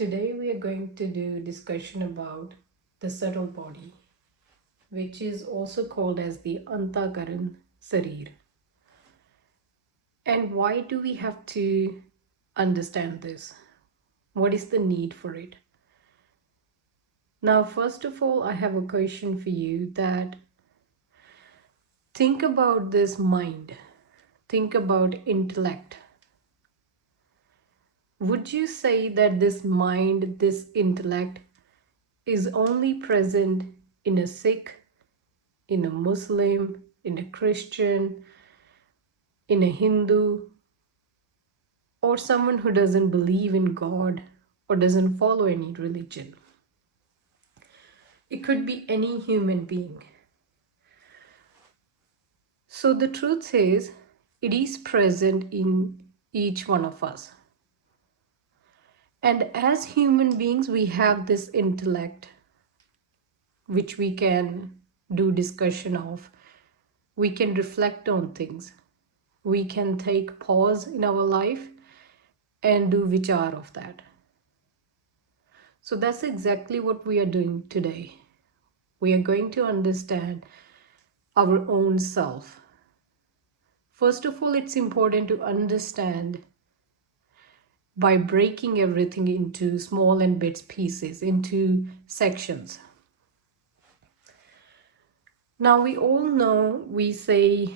Today we are going to do a discussion about the subtle body, which is also called as the Antakaran Sarir. And why do we have to understand this? What is the need for it? Now, first of all, I have a question for you that think about this mind, think about intellect. Would you say that this mind, this intellect, is only present in a Sikh, in a Muslim, in a Christian, in a Hindu, or someone who doesn't believe in God or doesn't follow any religion? It could be any human being. So the truth is, it is present in each one of us. And as human beings, we have this intellect, which we can do discussion of. We can reflect on things. We can take pause in our life and do vichar of that. So that's exactly what we are doing today. We are going to understand our own self. First of all, it's important to understand by breaking everything into small and bits pieces, into sections. Now we all know, we say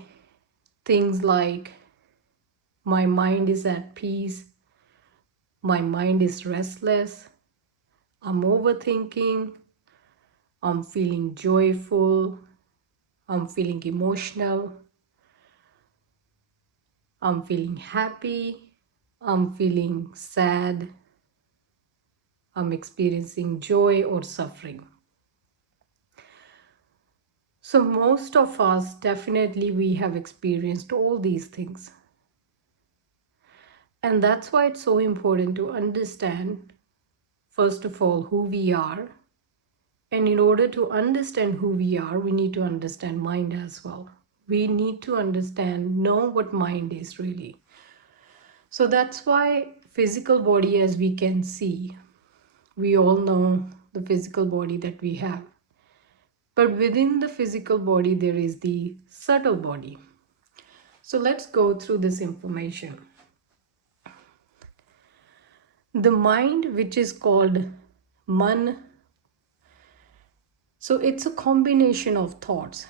things like, my mind is at peace, my mind is restless, I'm overthinking, I'm feeling joyful, I'm feeling emotional, I'm feeling happy, I'm feeling sad, I'm experiencing joy or suffering. So most of us, definitely we have experienced all these things. And that's why it's so important to understand, first of all, who we are. And in order to understand who we are, we need to understand mind as well. We need to know what mind is really. So that's why physical body, as we can see, we all know the physical body that we have. But within the physical body, there is the subtle body. So let's go through this information. The mind, which is called man, so it's a combination of thoughts.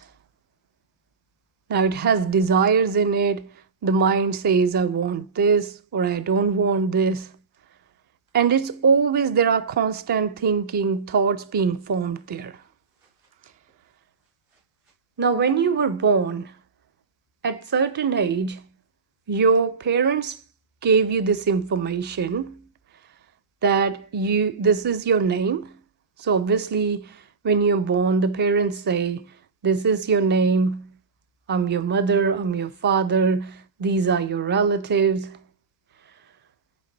Now it has desires in it. The mind says, I want this or I don't want this. And it's always, there are constant thinking, thoughts being formed there. Now, when you were born, at certain age, your parents gave you this information that this is your name. So obviously, when you're born, the parents say, this is your name, I'm your mother, I'm your father, these are your relatives,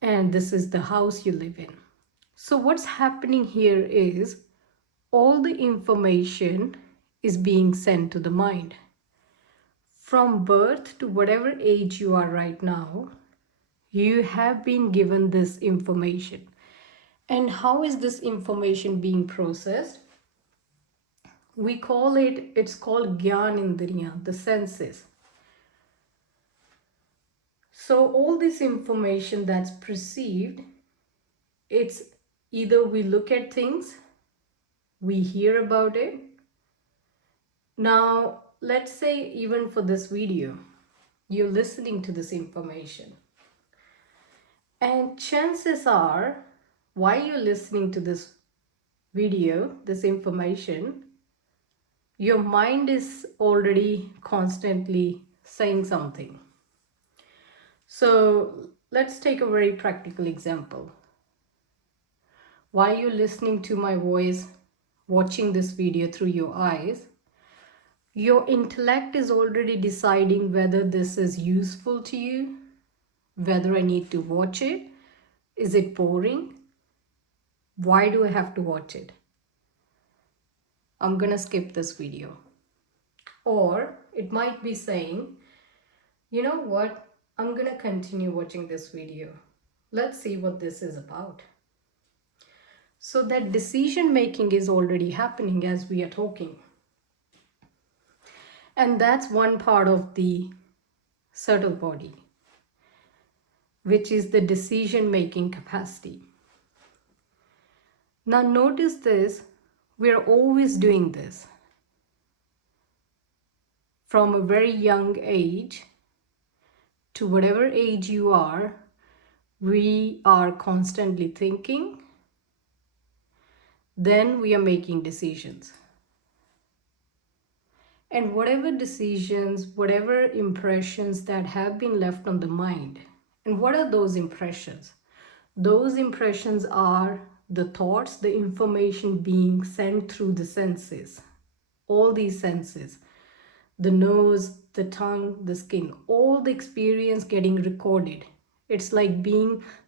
and this is the house you live in. So what's happening here is all the information is being sent to the mind. From birth to whatever age you are right now, you have been given this information. And how is this information being processed? We call it's called Gyan Indriya, the senses. So all this information that's perceived, it's either we look at things, we hear about it. Now, let's say even for this video, you're listening to this information. And chances are, while you're listening to this video, this information, your mind is already constantly saying something. So let's take a very practical example. While you're listening to my voice, watching this video through your eyes, your intellect is already deciding whether this is useful to you, whether I need to watch it, is it boring, why do I have to watch it? I'm gonna skip this video. Or it might be saying, you know what, I'm gonna continue watching this video. Let's see what this is about. So that decision making is already happening as we are talking. And that's one part of the subtle body, which is the decision making capacity. Now notice this, we're always doing this. From a very young age to whatever age you are, we are constantly thinking, then we are making decisions. And whatever decisions, whatever impressions that have been left on the mind, and what are those impressions? Those impressions are the thoughts, the information being sent through the senses, all these senses, the nose, the tongue, the skin, all the experience getting recorded. It's like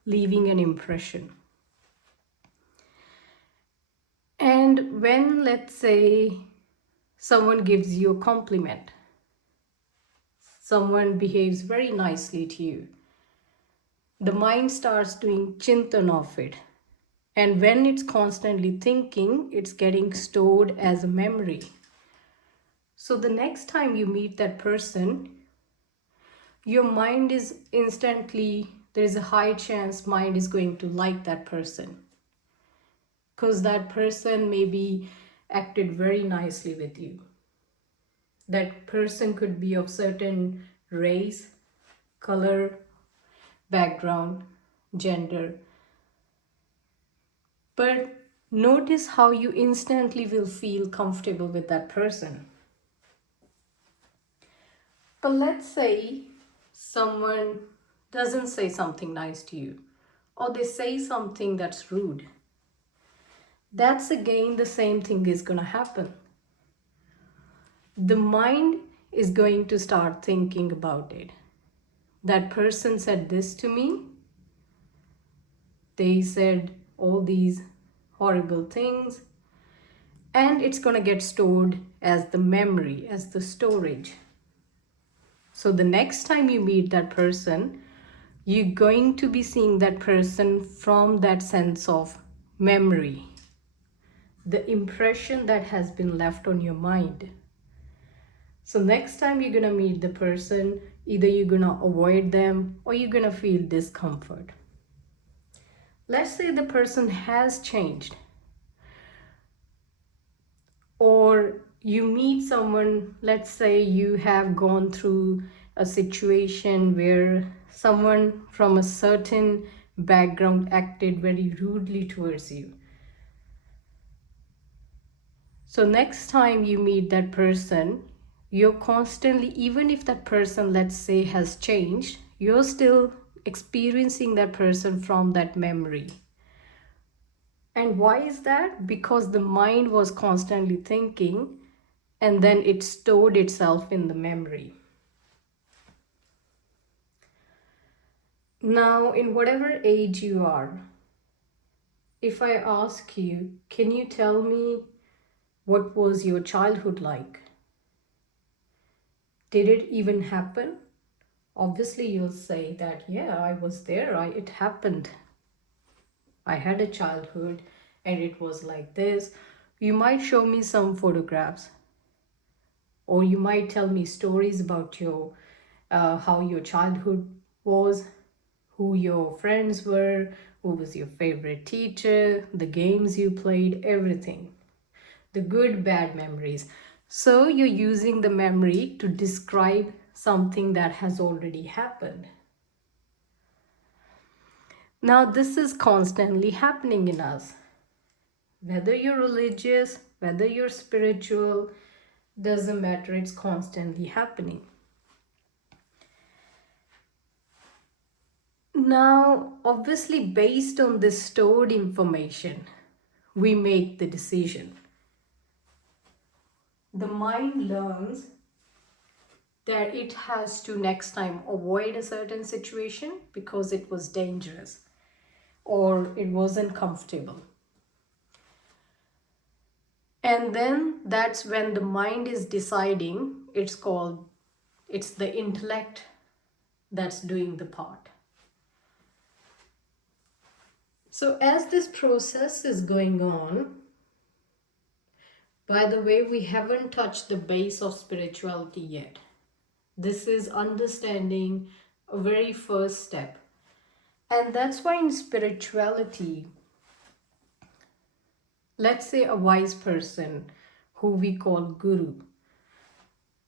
leaving an impression. And when, let's say, someone gives you a compliment, someone behaves very nicely to you, the mind starts doing chintan of it. And when it's constantly thinking, it's getting stored as a memory. So the next time you meet that person, your mind is instantly, there's a high chance mind is going to like that person. Because that person maybe acted very nicely with you. That person could be of certain race, color, background, gender. But notice how you instantly will feel comfortable with that person. But let's say someone doesn't say something nice to you, or they say something that's rude. That's again the same thing is going to happen. The mind is going to start thinking about it. That person said this to me. They said all these horrible things. And it's going to get stored as the memory, as the storage. So the next time you meet that person, you're going to be seeing that person from that sense of memory, the impression that has been left on your mind. So next time you're going to meet the person, either you're going to avoid them or you're going to feel discomfort. Let's say the person has changed, or you meet someone, let's say you have gone through a situation where someone from a certain background acted very rudely towards you. So next time you meet that person, you're constantly, even if that person, let's say, has changed, you're still experiencing that person from that memory. And why is that? Because the mind was constantly thinking, and then it stored itself in the memory. Now, in whatever age you are, if I ask you, can you tell me what was your childhood like? Did it even happen? Obviously, you'll say that, yeah, I was there, it happened. I had a childhood and it was like this. You might show me some photographs, or you might tell me stories about your how your childhood was, who your friends were, who was your favorite teacher, the games you played, everything. The good, bad memories. So you're using the memory to describe something that has already happened. Now, this is constantly happening in us. Whether you're religious, whether you're spiritual, doesn't matter, it's constantly happening. Now, obviously, based on this stored information, we make the decision. The mind learns that it has to next time avoid a certain situation because it was dangerous or it wasn't comfortable. And then that's when the mind is deciding, it's the intellect that's doing the part. So as this process is going on, by the way, we haven't touched the base of spirituality yet. This is understanding a very first step. And that's why in spirituality, let's say a wise person who we call guru.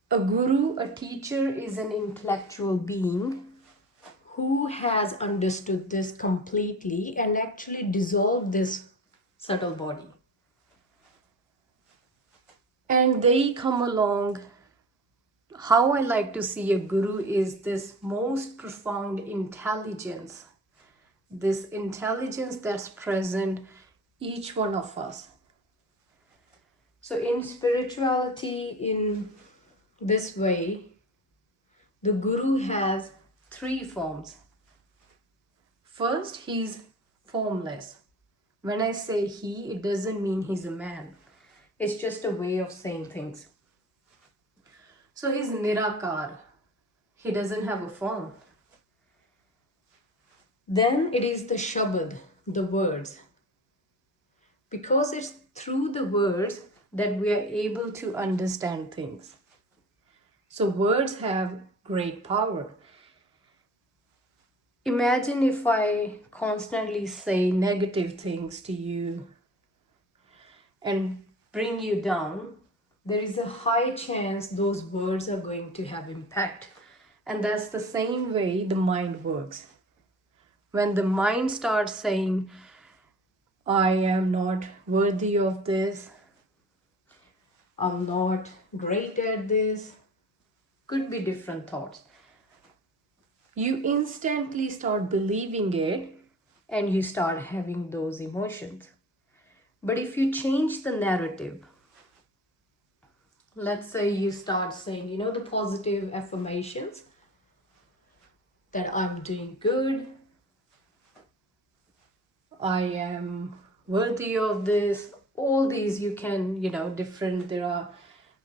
A guru, a teacher, is an intellectual being who has understood this completely and actually dissolved this subtle body. And they come along. How I like to see a guru is this most profound intelligence, this intelligence that's present each one of us. So in spirituality, in this way, the guru has three forms. First, he's formless. When I say he, it doesn't mean he's a man. It's just a way of saying things. So he's Nirakar. He doesn't have a form. Then it is the Shabad, the words. Because it's through the words that we are able to understand things. So words have great power. Imagine if I constantly say negative things to you and bring you down, there is a high chance those words are going to have impact. And that's the same way the mind works. When the mind starts saying, I am not worthy of this, I'm not great at this, could be different thoughts. You instantly start believing it and you start having those emotions. But if you change the narrative, let's say you start saying, the positive affirmations that I'm doing good, I am worthy of this, all these you can, there are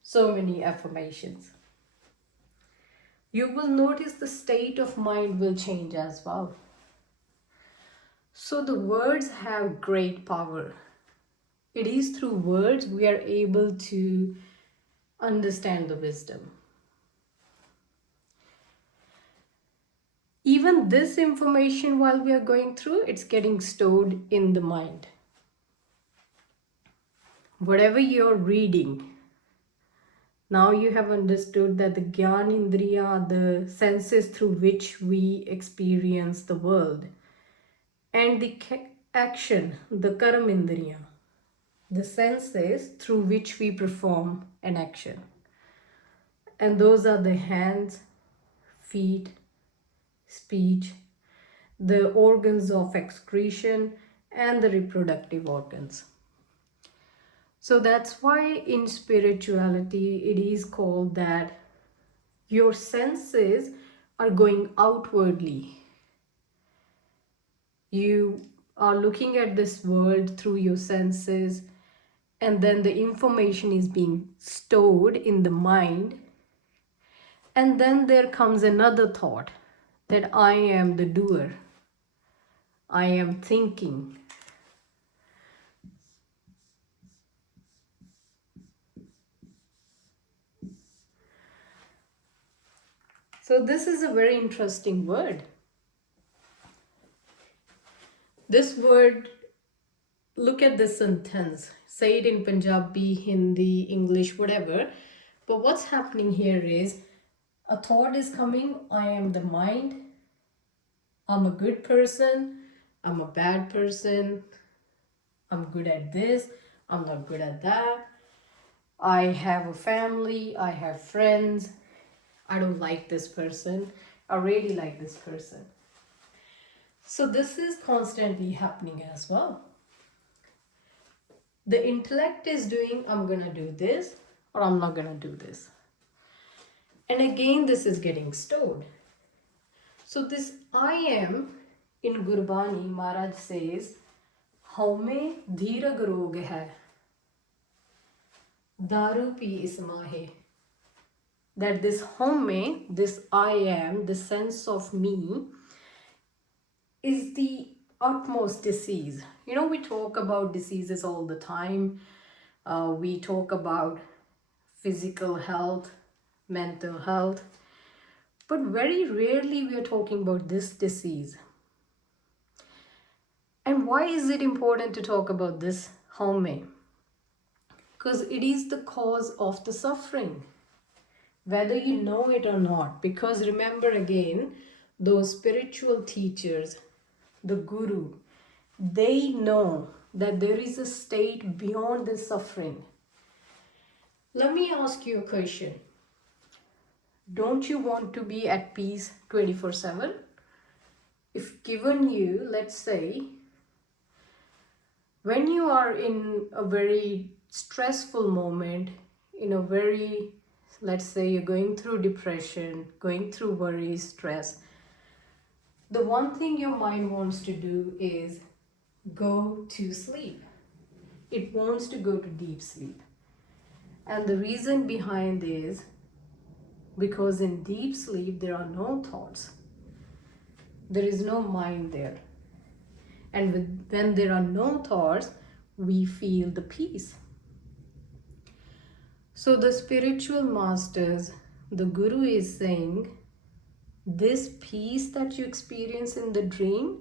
so many affirmations. You will notice the state of mind will change as well. So the words have great power. It is through words we are able to understand the wisdom. Even this information, while we are going through, it's getting stored in the mind. Whatever you're reading, now you have understood that the Gyan Indriya, the senses through which we experience the world, and the action, the Karam Indriya, the senses through which we perform an action. And those are the hands, feet, speech, the organs of excretion, and the reproductive organs. So that's why in spirituality it is called that your senses are going outwardly. You are looking at this world through your senses, and then the information is being stored in the mind. And then there comes another thought that I am the doer. I am thinking. So this is a very interesting word. This word, look at this sentence. Say it in Punjabi, Hindi, English, whatever. But what's happening here is a thought is coming. I am the mind. I'm a good person. I'm a bad person. I'm good at this. I'm not good at that. I have a family. I have friends. I don't like this person. I really like this person. So this is constantly happening as well. The intellect is doing, I'm going to do this or I'm not going to do this. And again, this is getting stored. So this I am in Gurbani, Maharaj says, Haume dhirag rog hai, daru pi ismahe. That this home, this I am, the sense of me, is the utmost disease. You know, we talk about diseases all the time. We talk about physical health, mental health, but very rarely we are talking about this disease. And why is it important to talk about this, Home? Because it is the cause of the suffering, whether you know it or not. Because remember again, those spiritual teachers, the guru, they know that there is a state beyond this suffering. Let me ask you a question. Don't you want to be at peace 24/7? If given you, let's say, when you are in a very stressful moment, in a very, let's say you're going through depression, going through worry, stress, the one thing your mind wants to do is go to sleep. It wants to go to deep sleep. And the reason behind is because in deep sleep there are no thoughts. There is no mind there. And when there are no thoughts, we feel the peace. So the spiritual masters, the guru is saying, this peace that you experience in the dream,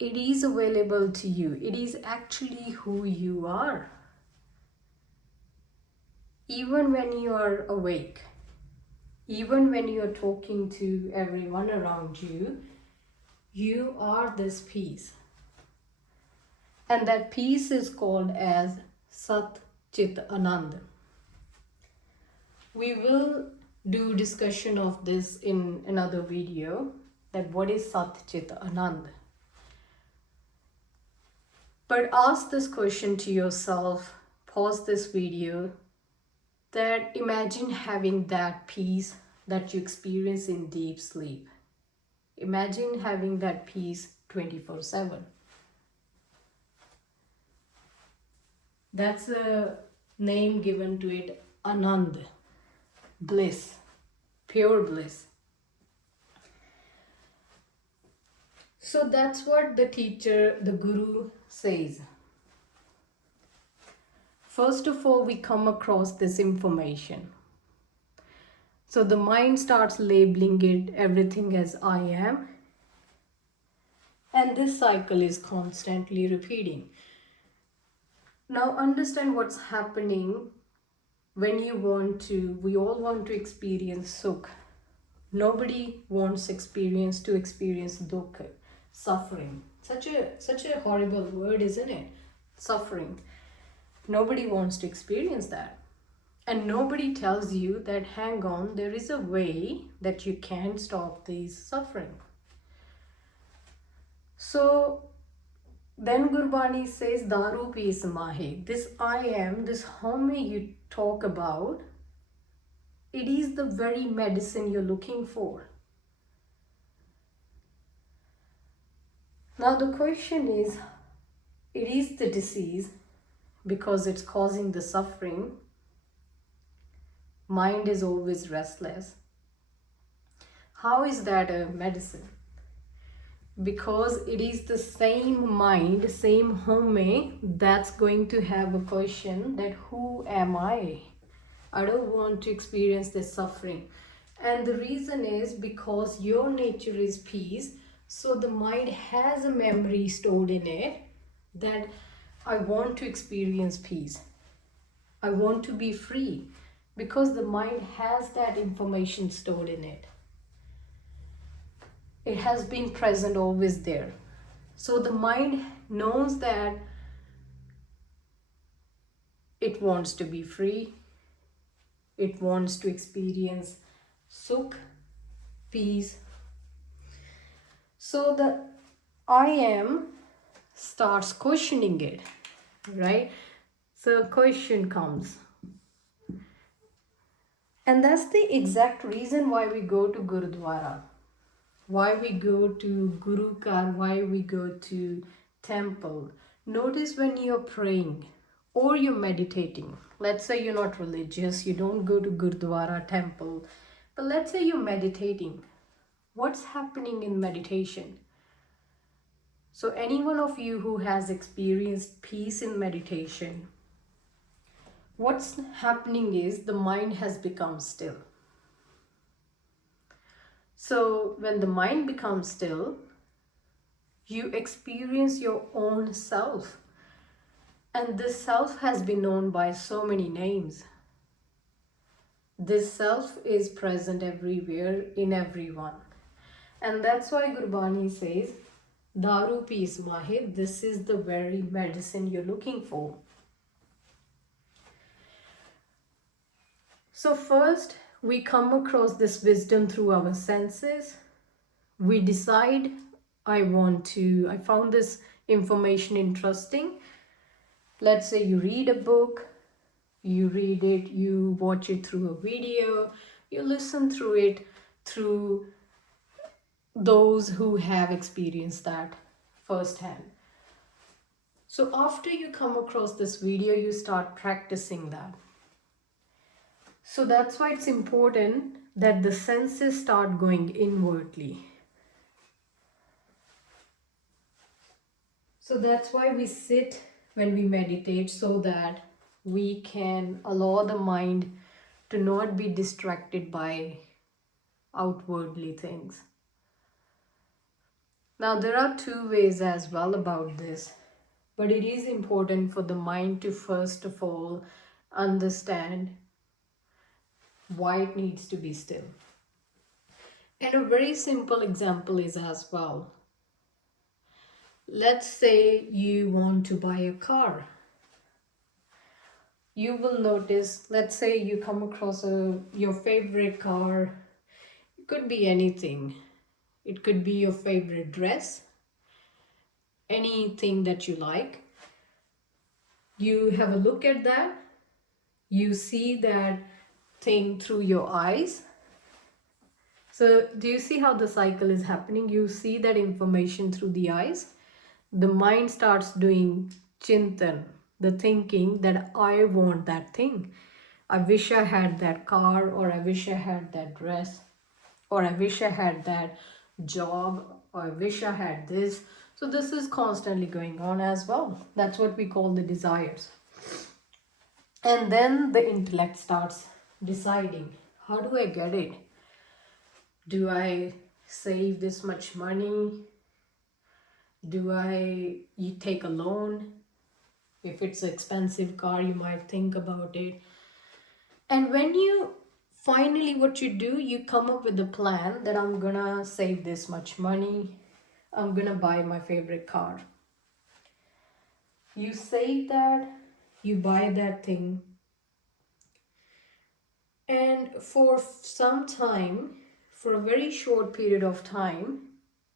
it is available to you. It is actually who you are. Even when you are awake, even when you are talking to everyone around you, you are this peace. And that peace is called as Sat Chit Anand. We will do discussion of this in another video, that what is Sat Chit Anand. But ask this question to yourself, pause this video, that imagine having that peace that you experience in deep sleep. Imagine having that peace 24/7. That's a name given to it, Anand, bliss, pure bliss. So that's what the teacher, the guru says. First of all, we come across this information. So the mind starts labeling it, everything as I am. And this cycle is constantly repeating. Now understand what's happening when you we all want to experience sukh. Nobody wants to experience dukkha, suffering. Such a horrible word, isn't it? Suffering. Nobody wants to experience that. And nobody tells you that, hang on, there is a way that you can stop this suffering. So then Gurbani says, Daru pi samahe. This I am, this Home you talk about, it is the very medicine you're looking for. Now the question is, it is the disease because it's causing the suffering. Mind is always restless. How is that a medicine? Because it is the same mind, same Home, that's going to have a question that who am I? I don't want to experience this suffering. And the reason is because your nature is peace. So the mind has a memory stored in it that I want to experience peace. I want to be free, because the mind has that information stored in it. It has been present, always there. So the mind knows that it wants to be free. It wants to experience sukh, peace. So the I am starts questioning it, right? So a question comes. And that's the exact reason why we go to Gurudwara, why we go to Guru Kar, why we go to temple. Notice when you're praying or you're meditating, let's say you're not religious, you don't go to Gurudwara, temple, but let's say you're meditating. What's happening in meditation? So any one of you who has experienced peace in meditation, what's happening is the mind has become still. So when the mind becomes still, you experience your own self. And this self has been known by so many names. This self is present everywhere in everyone. And that's why Gurbani says, Daru pees mahir, this is the very medicine you're looking for. So first, we come across this wisdom through our senses. We decide, I found this information interesting. Let's say you read a book, you read it, you watch it through a video, you listen through it through those who have experienced that firsthand. So after you come across this video, you start practicing that. So that's why it's important that the senses start going inwardly. So that's why we sit when we meditate, so that we can allow the mind to not be distracted by outwardly things. Now there are two ways as well about this, but it is important for the mind to first of all understand why it needs to be still. And a very simple example is as well, let's say you want to buy a car. You will notice, let's say you come across your favorite car. It could be anything. It could be your favorite dress, anything that you like. You have a look at that. You see that thing through your eyes. So do you see how the cycle is happening? You see that information through the eyes. The mind starts doing chintan, the thinking that I want that thing. I wish I had that car, or I wish I had that dress, or I wish I had that job, or I wish I had this. So this is constantly going on as well. That's what we call the desires. And then the intellect starts deciding, how do I get it? Do I save this much money? Do you take a loan? If it's an expensive car, you might think about it. And when you finally, what you do, you come up with a plan that I'm gonna save this much money. I'm gonna buy my favorite car. You save that, you buy that thing. And for some time, for a very short period of time,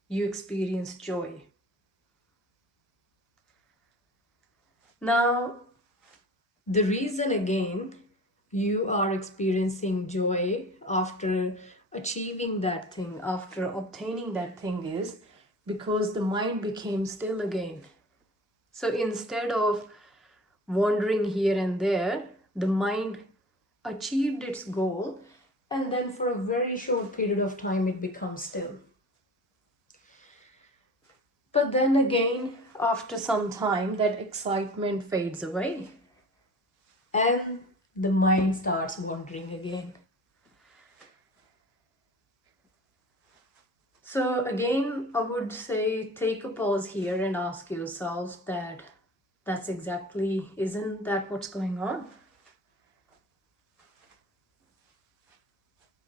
you experience joy. Now, the reason again you are experiencing joy after achieving that thing, after obtaining that thing, is because the mind became still again. So instead of wandering here and there, the mind achieved its goal, and then for a very short period of time it becomes still. But then again, after some time, that excitement fades away and the mind starts wandering again. So again, I would say take a pause here and ask yourself isn't that what's going on?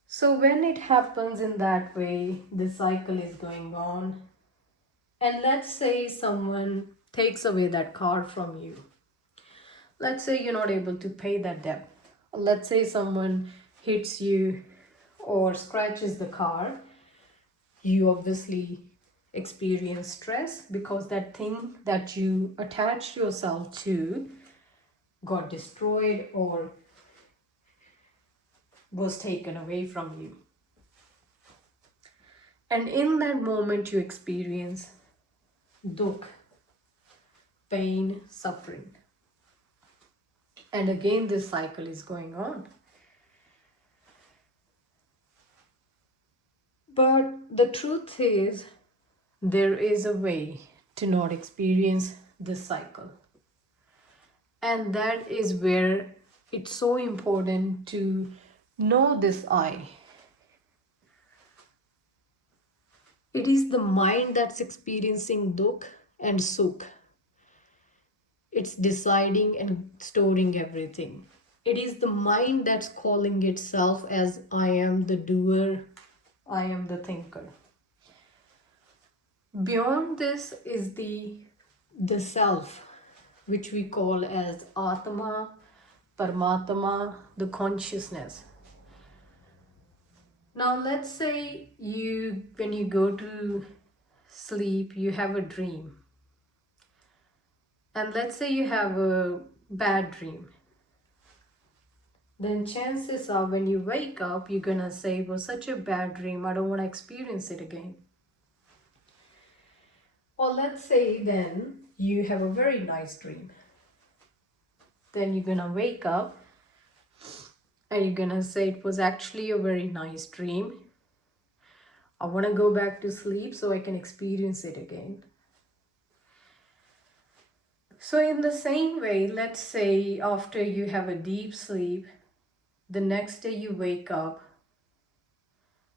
So when it happens in that way, the cycle is going on. And let's say someone takes away that car from you. Let's say you're not able to pay that debt. Let's say someone hits you or scratches the car. You obviously experience stress because that thing that you attached yourself to got destroyed or was taken away from you. And in that moment you experience dukh, pain, suffering. And again this cycle is going on. But the truth is, there is a way to not experience this cycle. And that is where it's so important to know this I. It is the mind that's experiencing dukh and sukh. It's deciding and storing everything. It is the mind that's calling itself as I am the doer, I am the thinker. Beyond this is the self, which we call as Atma, Paramatma, the consciousness. Now let's say when you go to sleep, you have a dream. And let's say you have a bad dream. Then chances are when you wake up, you're gonna say, it was such a bad dream, I don't want to experience it again. Or let's say then you have a very nice dream. Then you're gonna wake up and you're gonna say, it was actually a very nice dream. I want to go back to sleep so I can experience it again. So in the same way, let's say after you have a deep sleep, the next day you wake up,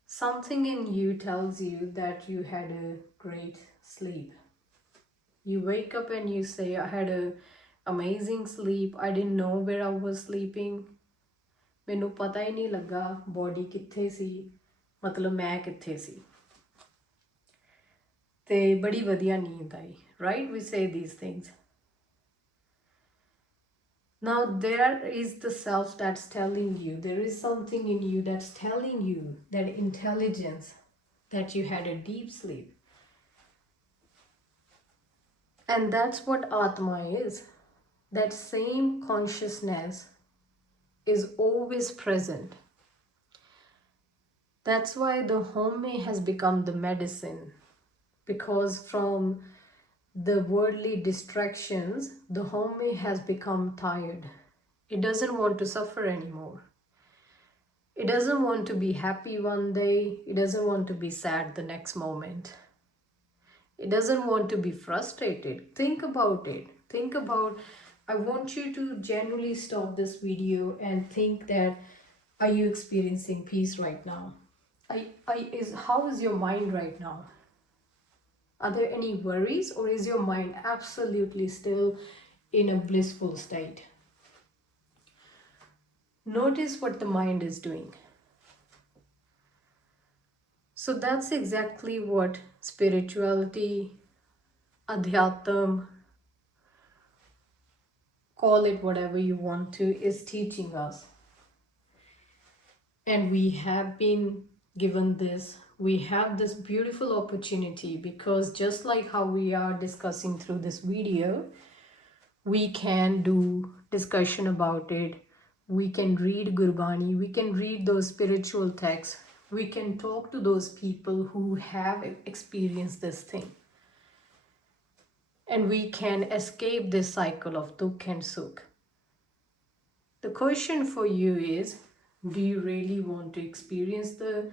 something in you tells you that you had a great sleep. You wake up and you say, I had an amazing sleep. I didn't know where I was sleeping. ਮੈਨੂੰ ਪਤਾ ਹੀ ਨਹੀਂ ਲੱਗਾ body ਕਿੱਥੇ ਸੀ, ਮਤਲਬ ਮੈਂ ਕਿੱਥੇ ਸੀ, ਤੇ ਬੜੀ ਵਧੀਆ ਨੀਂਦ ਆਈ, right? We say these things. Now there is the self that's telling you, there is something in you that's telling you, that intelligence, that you had a deep sleep. And that's what Atma is. That same consciousness is always present. That's why the home has become the medicine, because from the worldly distractions, the home has become tired. It doesn't want to suffer anymore. It doesn't want to be happy one day. It doesn't want to be sad the next moment. It doesn't want to be frustrated. Think about it. Think about, I want you to genuinely stop this video and think that, are you experiencing peace right now? How is your mind right now? Are there any worries, or is your mind absolutely still in a blissful state? Notice what the mind is doing. So that's exactly what spirituality, adhyatam, call it whatever you want to, is teaching us. And we have been given this, we have this beautiful opportunity, because just like how we are discussing through this video, we can do discussion about it, we can read Gurbani, we can read those spiritual texts, we can talk to those people who have experienced this thing, and we can escape this cycle of dukh and sukh. The question for you is, do you really want to experience the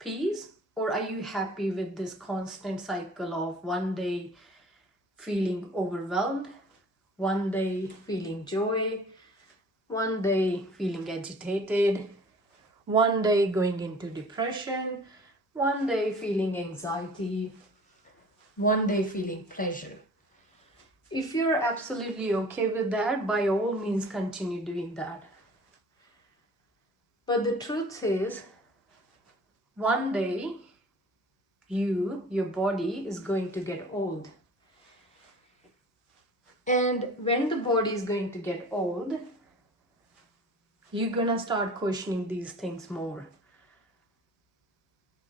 peace, or are you happy with this constant cycle of one day feeling overwhelmed, one day feeling joy, one day feeling agitated, one day going into depression, one day feeling anxiety, one day feeling pleasure? If you're absolutely okay with that, by all means continue doing that. But the truth is, one day your body is going to get old. And when the body is going to get old, you're gonna start questioning these things more.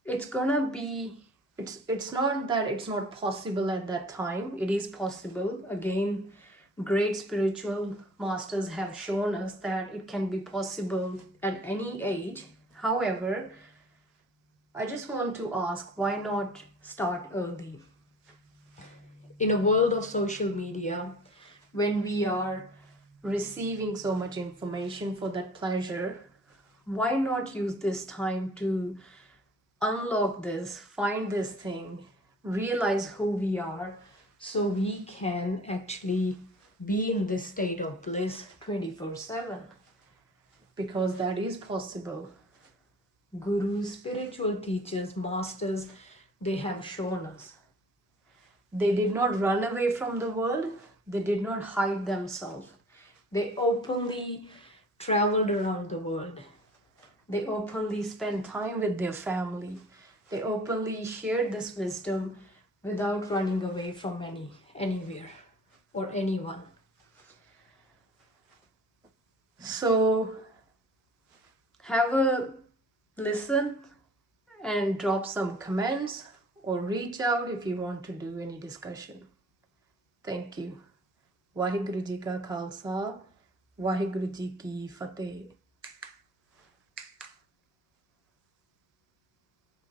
It's gonna be, it's not that it's not possible at that time. It is possible. Again, great spiritual masters have shown us that it can be possible at any age. However, I just want to ask, why not start early? In a world of social media, when we are receiving so much information for that pleasure, why not use this time to unlock this, find this thing, realize who we are, so we can actually be in this state of bliss 24/7, because that is possible. Gurus, spiritual teachers, masters, they have shown us. They did not run away from the world, they did not hide themselves. They openly traveled around the world. They openly spent time with their family. They openly shared this wisdom without running away from anywhere or anyone. So have a listen and drop some comments or reach out if you want to do any discussion. Thank you. Waheguru ji ਕਾ ਖਾਲਸਾ, ਵਾਹਿਗੁਰੂ ਜੀ ਕੀ ਫਤਿਹ.